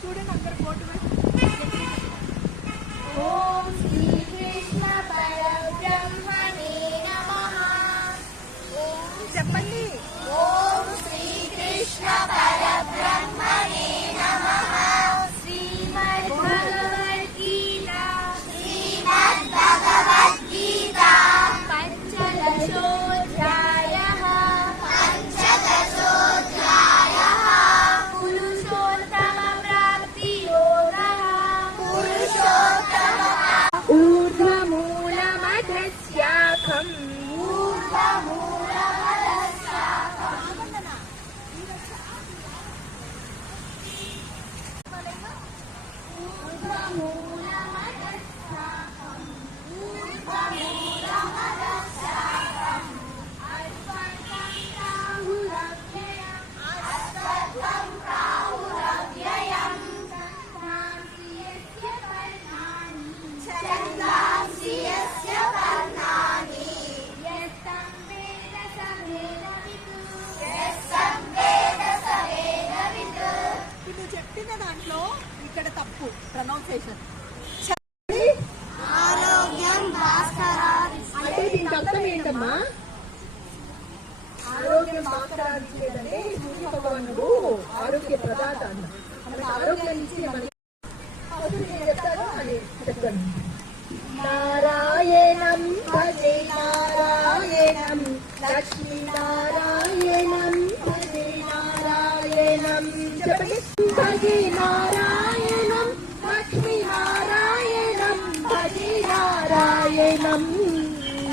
చూడండి అందరు బోర్డు మీద ఓం శ్రీ కృష్ణ పరబ్రహ్మణే నమః. చెప్పండి. ఓం శ్రీ కృష్ణ పరబ్రహ్మణే నమః. శ్రీమద్ భగవద్గీత పంచదశోధ్యాయః. పురుషోత్తమ ప్రాప్తి యోగః. ఊర్ధ్వమూలమధశాఖం చెప్పిన దాంట్లో ఇక్కడ తప్పు ప్రొనౌన్సియేషన్. ఆరోగ్యం అంటే దీనికి అర్థం ఏంటమ్మా? ఆరోగ్యం భాస్కరాలేదంటే సూర్య భగవానుడు ఆరోగ్య ప్రదాత అన్న. మనకి ఆరోగ్యం ఇచ్చి మనకి చెప్తారు అని చెప్పండి. నారాయణం భజే నారాయణం లక్ష్మీ నారాయణం భజే నారాయణం. చెప్పండి. భజే నారాయణం లక్ష్మీ నారాయణం భజే నారాయణం.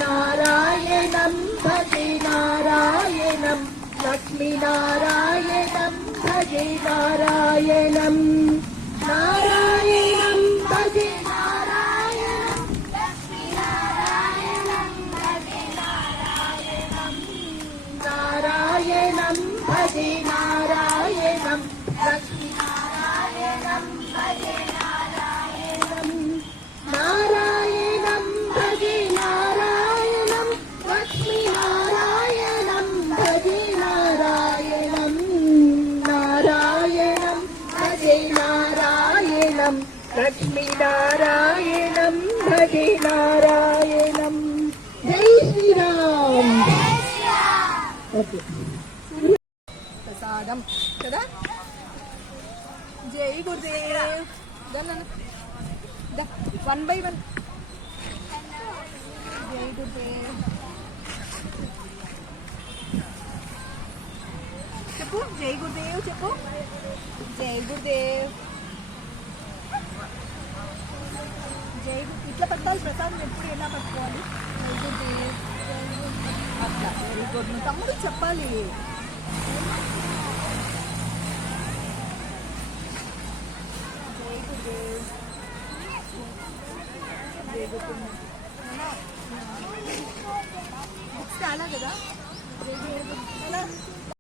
నారాయణం భజే నారాయణం లక్ష్మీ నారాయణం భజే నారాయణం. నారాయణం భజే నారాయణం లక్ష్మీ నారాయణం భజే నారాయణం. నారాయణం భజే నారాయణం లక్ష్మీ నారాయణం భజే నారాయణం. నారాయణం భజే నారాయణం లక్ష్మీ నారాయణం భజే నారాయణం. నారాయణం భజే నారాయణం లక్ష్మీ నారాయణం భజే నారాయణం. జై శ్రీరామ్. ఓకే, ప్రసాదం కదా. జై గురుదేవ్. One by one. జై గురుదేవ్. చెప్పు. జై గురుదేవ్ చెప్పు. జై గురుదేవ్. జై ఇట్లా పట్టాలి ప్రసాదం. ఎప్పుడు ఎలా పట్టుకోవాలి? జై గురుదేవ్. అట్లా. Very good. నువ్వు తమ్ముడు చెప్పాలి. జై గురుదేవ్. జై గురుదేవ్. బుక్స్ చాలా కదా. జై గురుదేవ్.